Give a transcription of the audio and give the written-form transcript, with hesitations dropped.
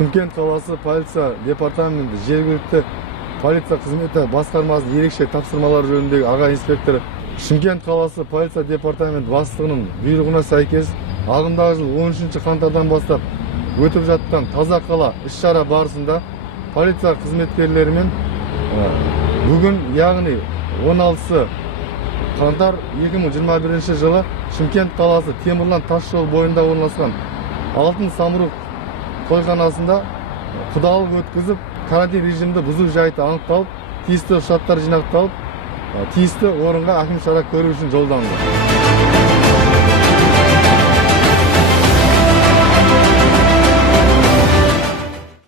Шымкент қаласы полиция департаменті жергілікті полиция қызметі басқармасының ерекше тапсырмалар жөніндегі аға инспекторы, Шымкент қаласы полиция департаменті бастығының бұйрығына сәйкес ағымдағы жыл 13 қаңтардан бастап өтіп жатқан таза қала іс-шара барысында полиция қызметкерлерімен бүгін, яғни 16 қаңтар 2021 жылы Шымкент қаласы Темірлан тасжол бойында орналасқан Алтын Самұрық тойханасында құдалық өткізіп, карантин режимді бұзу жайты анықталып, тиісті құжаттар жинақталып, тиісті орынға әкімшілік шара көру үшін жолданды.